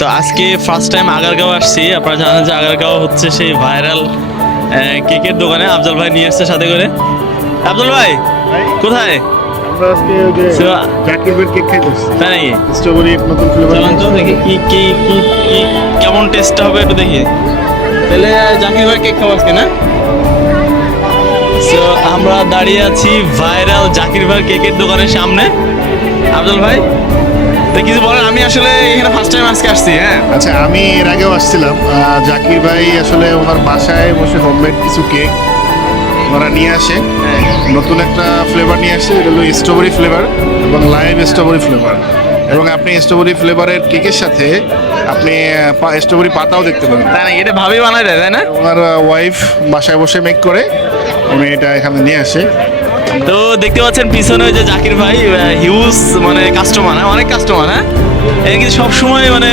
তো আজকে first time Agargaon আসছি। আপনারা জানেন যে আগারগাঁও হচ্ছে সেই ভাইরাল কেকের দোকানে। আফজল ভাই নিয়ে আসছে সাথে করে। আফজল ভাই কোথায়? আমরা আজকে ওই যে জাকির ভাইয়ের কেক খাইতেছি। তাই নাকি? স্ট্রবেরি নতুন ফ্লেভার। চলেন তো দেখি কি কি কি কি কেমন টেস্টটা হবে একটু দেখি। তাহলে জাকির ভাই কেক খাবো আজকে না? তো আমরা দাঁড়িয়ে আছি ভাইরাল জাকির ভাই কেকের দোকানের সামনে। আফজল ভাই তো কিছু বলেন। আমি আসলে এখানে ফার্স্ট টাইম আজকে আসছি। হ্যাঁ আচ্ছা, আমি এর আগেও আসছিলাম। জাকির ভাই আসলে ওনার বাসায় বসে হোমমেড কিছু কেক ওরা নিয়ে আসে। নতুন একটা ফ্লেভার নিয়ে আসে, এটা হলো স্ট্রবেরি ফ্লেভার এবং লাইভ স্ট্রবেরি ফ্লেভার। এবং আপনি স্ট্রবেরি ফ্লেভারের কেকের সাথে আপনি স্ট্রবেরি পাতাও দেখতে পাবেন। তাই নাকি? এটা ভাবেই বানায় দেয় তাই না? ওনার ওয়াইফ বাসায় বসে মেক করে উনি এটা এখানে নিয়ে আসে। তো দেখতে পাচ্ছেন পিছনে ওই যে জাকির ভাই হিউজ মানে কাস্টমার, অনেক কাস্টমার। হ্যাঁ, এর কিন্তু সবসময় মানে